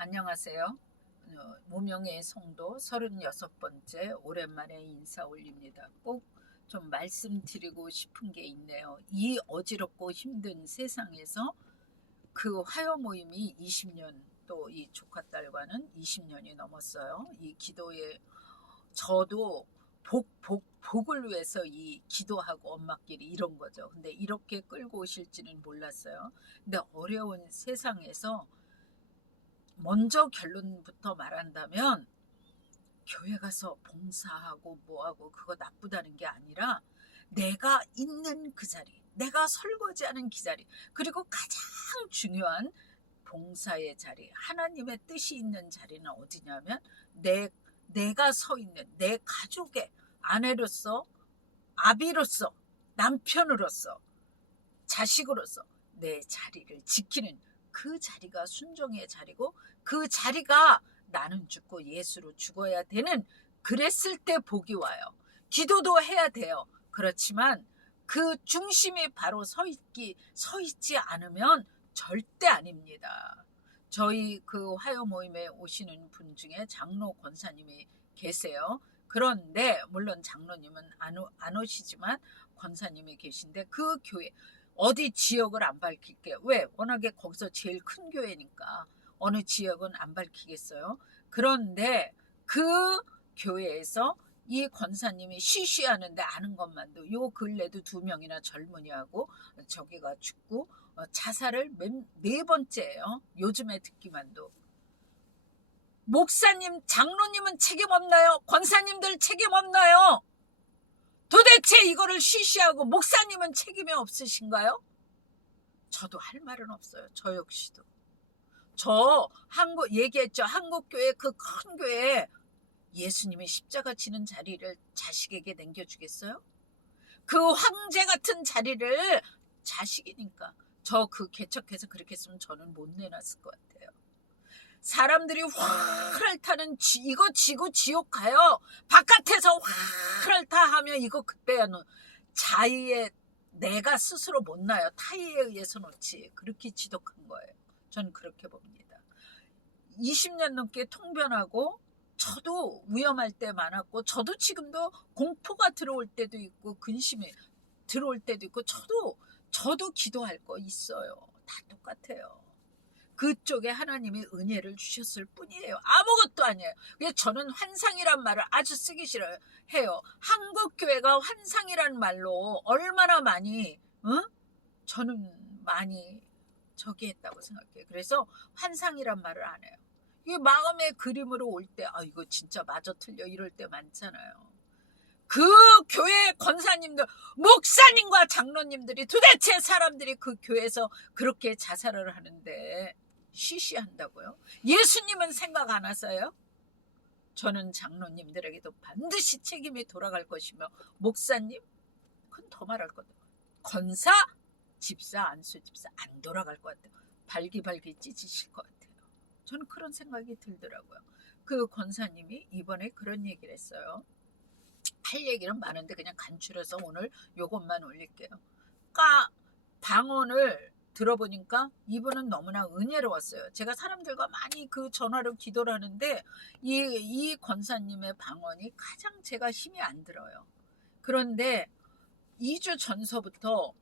안녕하세요. 무명의 성도 36번째 오랜만에 인사 올립니다. 꼭 좀 말씀드리고 싶은 게 있네요. 이 어지럽고 힘든 세상에서 그 화요 모임이 20년, 또 이 조카딸과는 20년이 넘었어요. 이 기도에 저도 복을 위해서 이 기도하고 엄마끼리 이런 거죠. 근데 이렇게 끌고 오실지는 몰랐어요. 근데 어려운 세상에서 먼저 결론부터 말한다면 교회 가서 봉사하고 뭐하고 그거 나쁘다는 게 아니라 내가 있는 그 자리, 내가 설거지하는 그 자리, 그리고 가장 중요한 봉사의 자리, 하나님의 뜻이 있는 자리는 어디냐면 내가 서 있는 내 가족의 아내로서, 아비로서, 남편으로서, 자식으로서 내 자리를 지키는 그 자리가 순종의 자리고, 그 자리가 나는 죽고 예수로 죽어야 되는, 그랬을 때 복이 와요. 기도도 해야 돼요. 그렇지만 그 중심이 바로 서 있지 않으면 절대 아닙니다. 저희 그 화요 모임에 오시는 분 중에 장로 권사님이 계세요. 그런데 물론 장로님은 안 오시지만 권사님이 계신데, 그 교회 어디 지역을 안 밝힐게요. 왜? 워낙에 거기서 제일 큰 교회니까 어느 지역은 안 밝히겠어요. 그런데 그 교회에서 이 권사님이 쉬쉬하는데 아는 것만도 요 근래도 2명이나 젊은이하고 저기가 죽고 자살을 네 번째예요. 요즘에 듣기만도. 목사님, 장로님은 책임 없나요? 권사님들 책임 없나요? 도대체 이거를 쉬쉬하고 목사님은 책임이 없으신가요? 저도 할 말은 없어요. 저 역시도. 저 한국 얘기했죠. 한국교회 그 큰 교회에 예수님이 십자가 지는 자리를 자식에게 남겨주겠어요? 그 황제 같은 자리를 자식이니까. 저 그 개척해서 그렇게 했으면 저는 못 내놨을 것 같아요. 사람들이 화를 타는 이거 지고 지옥 가요. 바깥에서 화를 타 하면 이거 그때는 자의에 내가 스스로 못 나요. 타의에 의해서 놓지. 그렇게 지독한 거예요. 저는 그렇게 봅니다. 20년 넘게 통변하고 저도 위험할 때 많았고, 저도 지금도 공포가 들어올 때도 있고 근심이 들어올 때도 있고, 저도 기도할 거 있어요. 다 똑같아요. 그쪽에 하나님이 은혜를 주셨을 뿐이에요. 아무것도 아니에요. 그래서 저는 환상이란 말을 아주 쓰기 싫어요. 해요. 한국 교회가 환상이란 말로 얼마나 많이, 저는 많이 저기 했다고 생각해요. 그래서 환상이란 말을 안 해요. 이게 마음의 그림으로 올 때, 이거 진짜 맞아 틀려 이럴 때 많잖아요. 그 교회 권사님들, 목사님과 장로님들이, 도대체 사람들이 그 교회에서 그렇게 자살을 하는데 쉬쉬한다고요? 예수님은 생각 안 하세요? 저는 장로님들에게도 반드시 책임이 돌아갈 것이며, 목사님, 그건 더 말할 것도, 권사, 집사, 안수 집사 안 돌아갈 것 같아요. 발기발기 찢으실 것 같아요. 저는 그런 생각이 들더라고요. 그 권사님이 이번에 그런 얘기를 했어요. 할 얘기는 많은데 그냥 간추려서 오늘 요것만 올릴게요. 방언을 들어보니까 이분은 너무나 은혜로웠어요. 제가 사람들과 많이 그 전화로 기도를 하는데 이 권사님의 방언이 가장 제가 힘이 안 들어요. 그런데 2주 전서부터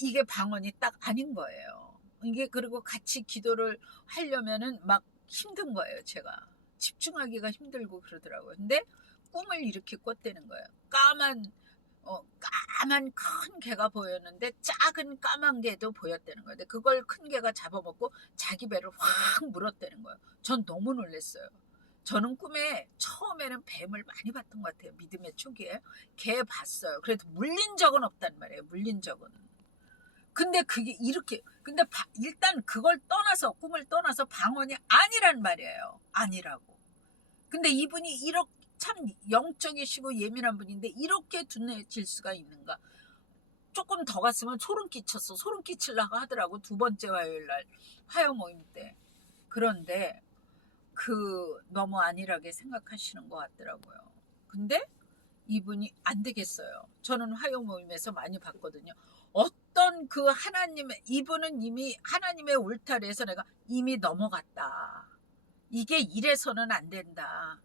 이게 방언이 딱 아닌 거예요. 이게, 그리고 같이 기도를 하려면은 막 힘든 거예요. 제가 집중하기가 힘들고 그러더라고요. 근데 꿈을 이렇게 꿨다는 거예요. 까만 큰 개가 보였는데 작은 까만 개도 보였다는 거예요. 근데 그걸 큰 개가 잡아먹고 자기 배를 확 물었다는 거예요. 전 너무 놀랐어요. 저는 꿈에 처음에는 뱀을 많이 봤던 것 같아요. 믿음의 초기에 개 봤어요. 그래도 물린 적은 없단 말이에요. 물린 적은. 근데 그게 이렇게, 근데 일단 그걸 떠나서, 꿈을 떠나서 방언이 아니란 말이에요. 아니라고. 근데 이분이 이렇게 참 영적이시고 예민한 분인데 이렇게 둔해질 수가 있는가. 조금 더 갔으면 소름 끼쳤어. 소름 끼치려고 하더라고. 2번째 화요일 날 화요 모임 때. 그런데 너무 안일하게 생각하시는 것 같더라고요. 근데 이분이 안 되겠어요. 저는 화요 모임에서 많이 봤거든요. 어떤 그 하나님의, 이분은 이미 하나님의 울타리에서 내가 이미 넘어갔다. 이게 이래서는 안 된다.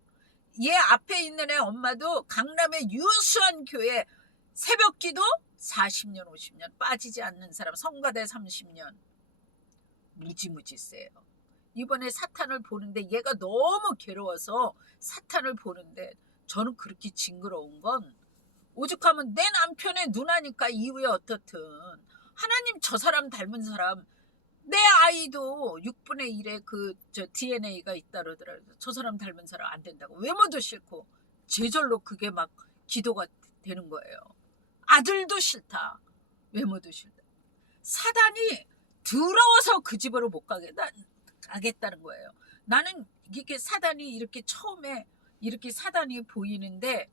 얘 앞에 있는 애 엄마도 강남의 유수한 교회 새벽기도 40년 50년 빠지지 않는 사람, 성가대 30년 무지무지 세요. 이번에 사탄을 보는데 얘가 너무 괴로워서 사탄을 보는데 저는 그렇게 징그러운 건 오죽하면 내 남편의 누나니까 이후에 어떻든 하나님 저 사람 닮은 사람, 내 아이도 6분의 1의 DNA가 있다 그러더라고요. 저 사람 닮은 사람 안 된다고. 외모도 싫고 제절로 그게 막 기도가 되는 거예요. 아들도 싫다. 외모도 싫다. 사단이 더러워서 그 집으로 못 가겠다는 거예요. 나는 이렇게 사단이 이렇게 처음에 이렇게 사단이 보이는데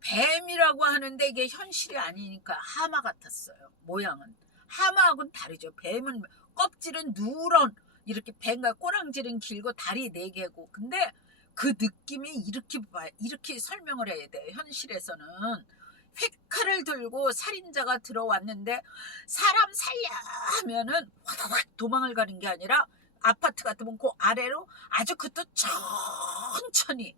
뱀이라고 하는데 이게 현실이 아니니까 하마 같았어요. 모양은. 하마하고는 다르죠. 뱀은 껍질은 누런 이렇게 뱀과 꼬랑지는 길고 다리 4개고 근데 그 느낌이 이렇게 설명을 해야 돼요. 현실에서는 휘칼을 들고 살인자가 들어왔는데 사람 살려 하면은 화다닥 도망을 가는 게 아니라 아파트 같으면 그 아래로 아주 그것도 천천히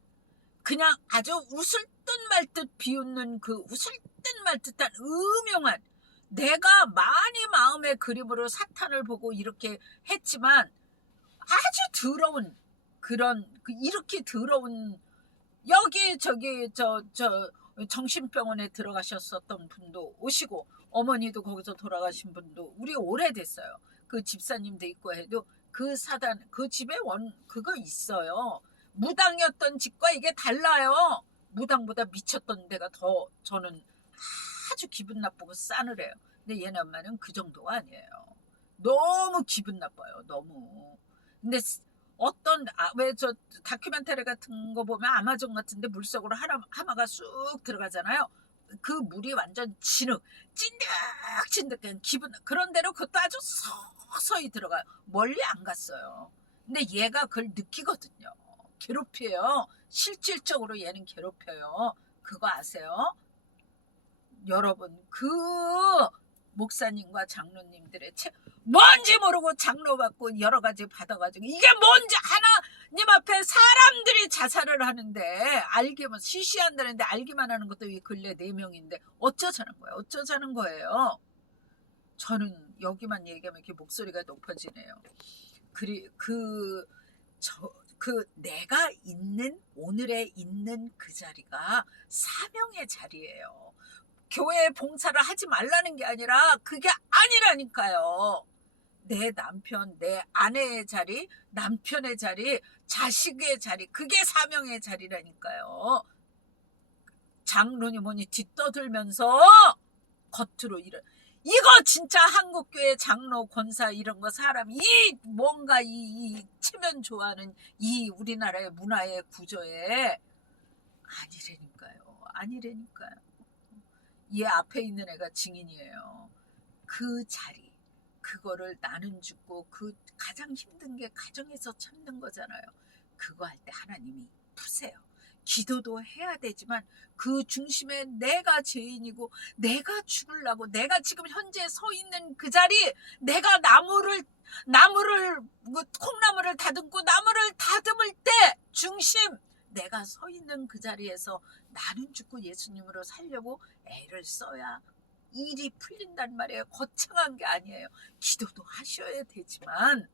그냥 아주 웃을 듯 말 듯 비웃는 그 웃을 듯 말 듯한 음흉한 내가 많이 마음의 그림으로 사탄을 보고 이렇게 했지만 아주 더러운 그런 이렇게 더러운 여기 저 정신병원에 들어가셨었던 분도 오시고 어머니도 거기서 돌아가신 분도 우리 오래됐어요. 그 집사님도 있고 해도 그 사단 그 집에 그거 있어요. 무당이었던 집과 이게 달라요. 무당보다 미쳤던 데가 더 저는 아주 기분 나쁘고 싸늘해요. 근데 얘네 엄마는 그 정도가 아니에요. 너무 기분 나빠요. 너무. 근데 어떤 왜 저 다큐멘터리 같은 거 보면 아마존 같은데 물속으로 하마가 쑥 들어가잖아요. 그 물이 완전 진흙 찐득찐득한 기분 그런 데로 그것도 아주 서서히 들어가요. 멀리 안 갔어요. 근데 얘가 그걸 느끼거든요. 괴롭혀요. 실질적으로 얘는 괴롭혀요. 그거 아세요? 여러분 그 목사님과 장로님들의 뭔지 모르고 장로 받고 여러 가지 받아가지고 이게 뭔지 하나님 앞에 사람들이 자살을 하는데 알기만 시시한다는데 알기만 하는 것도 이 근래 4명인데 어쩌자는 거예요? 어쩌자는 거예요? 저는 여기만 얘기하면 이렇게 목소리가 높아지네요. 내가 있는 오늘에 있는 그 자리가 사명의 자리예요. 교회 봉사를 하지 말라는 게 아니라 그게 아니라니까요. 내 남편, 내 아내의 자리, 남편의 자리, 자식의 자리 그게 사명의 자리라니까요. 장로니 뭐니 뒤떠들면서 겉으로 이거 진짜 한국교회 장로 권사 이런 거 사람 뭔가 이 체면 좋아하는 이 우리나라의 문화의 구조에 아니라니까요. 얘 앞에 있는 애가 증인이에요. 그 자리 그거를 나는 죽고 그 가장 힘든 게 가정에서 참는 거잖아요. 그거 할 때 하나님이 푸세요. 기도도 해야 되지만 그 중심에 내가 죄인이고 내가 죽으려고 내가 지금 현재 서 있는 그 자리 내가 콩나물을 다듬고 나무를 다듬을 때 중심 내가 서 있는 그 자리에서 나는 죽고 예수님으로 살려고 애를 써야 일이 풀린단 말이에요. 거창한 게 아니에요. 기도도 하셔야 되지만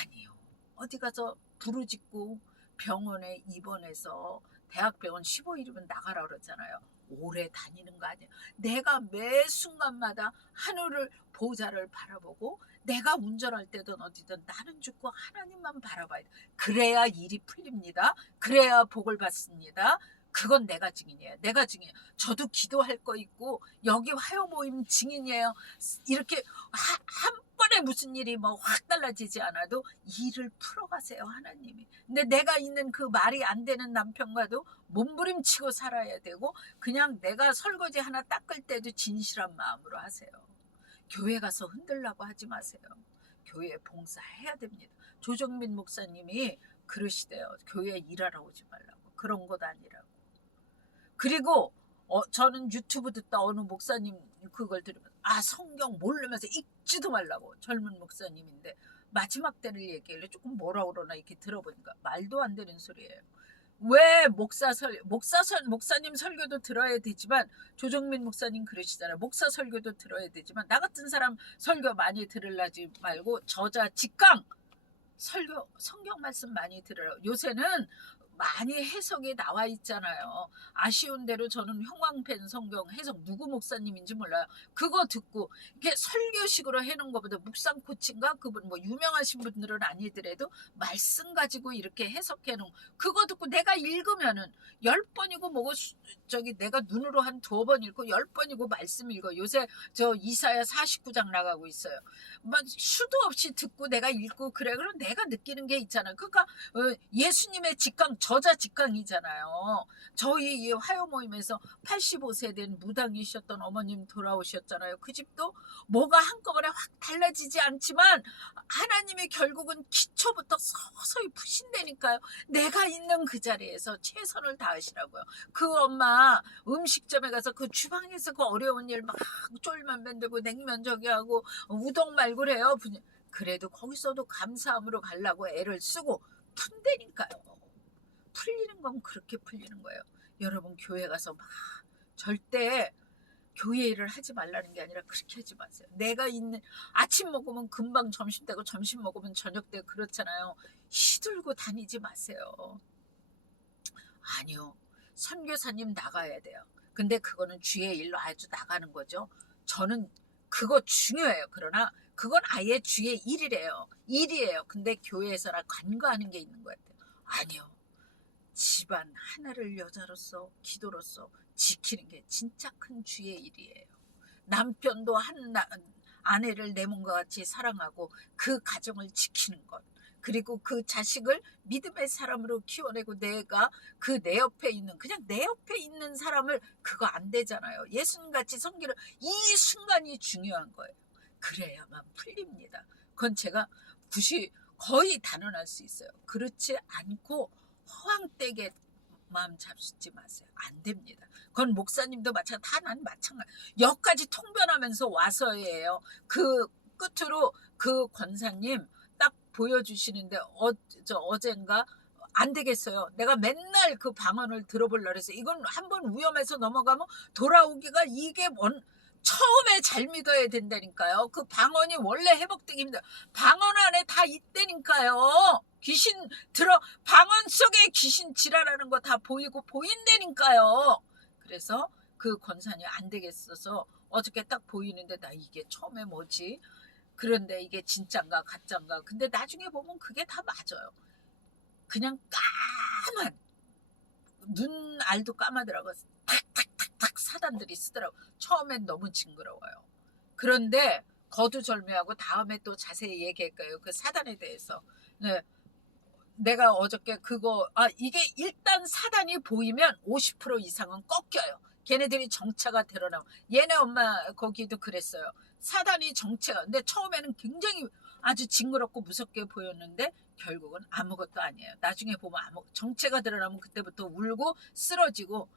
아니요. 어디 가서 부르짖고 병원에 입원해서 대학병원 15일이면 나가라 그러잖아요. 오래 다니는 거 아니에요. 내가 매 순간마다 하늘을 보좌를 바라보고 내가 운전할 때든 어디든 나는 죽고 하나님만 바라봐야 돼. 그래야 일이 풀립니다. 그래야 복을 받습니다. 그건 내가 증인이에요. 내가 증인이에요. 저도 기도할 거 있고 여기 화요 모임 증인이에요. 이렇게 한 번에 무슨 일이 뭐 확 달라지지 않아도 일을 풀어가세요 하나님이. 근데 내가 있는 그 말이 안 되는 남편과도 몸부림치고 살아야 되고 그냥 내가 설거지 하나 닦을 때도 진실한 마음으로 하세요. 교회 가서 흔들라고 하지 마세요. 교회 봉사해야 됩니다. 조정민 목사님이 그러시대요. 교회 일하러 오지 말라고. 그런 것 아니라고. 그리고 저는 유튜브 듣다 어느 목사님 그걸 들으면 성경 모르면서 읽지도 말라고, 젊은 목사님인데 마지막 때를 얘기해. 조금 뭐라 그러나 이렇게 들어보니까 말도 안 되는 소리예요. 왜 목사님 설교도 들어야 되지만, 조정민 목사님 그러시잖아요. 목사 설교도 들어야 되지만 나 같은 사람 설교 많이 들으려지 말고 저자 직강 설교, 성경 말씀 많이 들어요. 요새는 많이 해석이 나와 있잖아요. 아쉬운 대로 저는 형광펜 성경 해석 누구 목사님인지 몰라요. 그거 듣고 이게 설교식으로 해놓은 것보다 묵상 코치인가 그분 뭐 유명하신 분들은 아니더라도 말씀 가지고 이렇게 해석해 놓은 그거 듣고 내가 읽으면은 10번이고 뭐고 내가 눈으로 한 2번 읽고 10번이고 말씀 읽어. 요새 저 이사야 49장 나가고 있어요. 막 수도 없이 듣고 내가 읽고 그래. 그럼 내가 느끼는 게 있잖아요. 그러니까 예수님의 직강, 저자 직강이잖아요. 저희 이 화요 모임에서 85세 된 무당이셨던 어머님 돌아오셨잖아요. 그 집도 뭐가 한꺼번에 확 달라지지 않지만 하나님이 결국은 기초부터 서서히 푸신다니까요. 내가 있는 그 자리에서 최선을 다하시라고요. 그 엄마 음식점에 가서 그 주방에서 그 어려운 일 막 쫄만 만들고 냉면 저기 하고 우동 말고 그래요. 그래도 거기서도 감사함으로 가려고 애를 쓰고 푼다니까요. 풀리는 건 그렇게 풀리는 거예요. 여러분 교회 가서 막 절대 교회 일을 하지 말라는 게 아니라 그렇게 하지 마세요. 내가 있는 아침 먹으면 금방 점심 되고 점심 먹으면 저녁 되고 그렇잖아요. 시들고 다니지 마세요. 아니요. 선교사님 나가야 돼요. 근데 그거는 주의 일로 아주 나가는 거죠. 저는 그거 중요해요. 그러나 그건 아예 주의 일이래요. 일이에요. 근데 교회에서나 간과하는 게 있는 것 같아요. 아니요. 집안 하나를 여자로서 기도로서 지키는 게 진짜 큰 주의 일이에요. 남편도 아내를 내 몸과 같이 사랑하고 그 가정을 지키는 것, 그리고 그 자식을 믿음의 사람으로 키워내고 내가 그 내 옆에 있는 그냥 내 옆에 있는 사람을 그거 안 되잖아요. 예수님같이 섬기는 이 순간이 중요한 거예요. 그래야만 풀립니다. 그건 제가 거의 단언할 수 있어요. 그렇지 않고 허황되게 마음 잡수지 마세요. 안 됩니다. 그건 목사님도 마찬가지, 난 마찬가지. 여기까지 통변하면서 와서예요. 그 끝으로 그 권사님 딱 보여주시는데 어젠가 안 되겠어요. 내가 맨날 그 방언을 들어보려고 해서 이건 한번 위험해서 넘어가면 돌아오기가 이게 처음에 잘 믿어야 된다니까요. 그 방언이 원래 회복되기 힘들어요. 방언 안에 다 있다니까요. 방언 속에 귀신 지랄하는 거 다 보인다니까요. 그래서 그 권사님 안 되겠어서 어저께 딱 보이는데 나 이게 처음에 뭐지? 그런데 이게 진짠가 가짠가. 근데 나중에 보면 그게 다 맞아요. 그냥 까만 눈 알도 까마더라고. 탁탁탁탁 사단들이 쓰더라고. 처음엔 너무 징그러워요. 그런데 거두절미하고 다음에 또 자세히 얘기할 거예요. 그 사단에 대해서. 네. 내가 어저께 이게 일단 사단이 보이면 50% 이상은 꺾여요. 걔네들이 정체가 드러나고. 얘네 엄마 거기도 그랬어요. 사단이 정체가. 근데 처음에는 굉장히 아주 징그럽고 무섭게 보였는데 결국은 아무것도 아니에요. 나중에 보면 정체가 드러나면 그때부터 울고 쓰러지고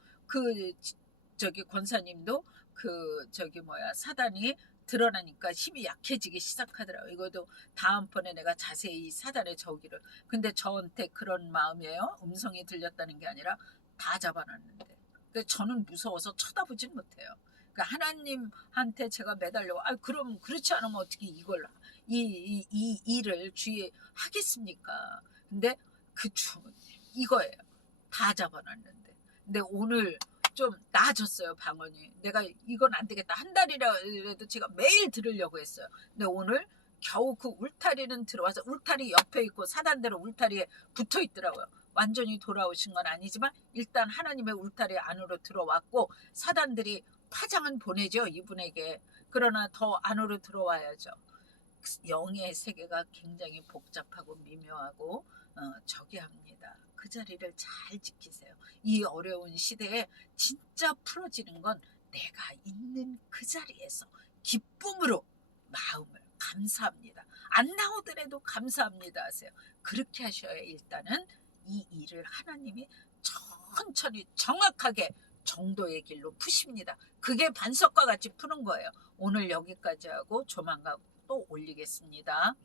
권사님도 사단이 드러나니까 힘이 약해지기 시작하더라고요. 이것도 다음번에 내가 자세히 사단의 저기를. 근데 저한테 그런 마음이에요. 음성이 들렸다는 게 아니라 다 잡아놨는데. 근데 저는 무서워서 쳐다보진 못해요. 그러니까 하나님한테 제가 매달려. 그럼 그렇지 않으면 어떻게 이 일을 하겠습니까? 근데 이거예요. 다 잡아놨는데. 근데 오늘 좀 나아졌어요. 방언이. 내가 이건 안 되겠다. 한 달이라도 제가 매일 들으려고 했어요. 근데 오늘 겨우 그 울타리는 들어와서 울타리 옆에 있고 사단대로 울타리에 붙어 있더라고요. 완전히 돌아오신 건 아니지만 일단 하나님의 울타리 안으로 들어왔고 사단들이 파장은 보내죠. 이분에게. 그러나 더 안으로 들어와야죠. 영의 세계가 굉장히 복잡하고 미묘하고 저기합니다. 그 자리를 잘 지키세요. 이 어려운 시대에 진짜 풀어지는 건 내가 있는 그 자리에서 기쁨으로 마음을 감사합니다. 안 나오더라도 감사합니다 하세요. 그렇게 하셔야 일단은 이 일을 하나님이 천천히 정확하게 정도의 길로 푸십니다. 그게 반석과 같이 푸는 거예요. 오늘 여기까지 하고 조만간 또 올리겠습니다.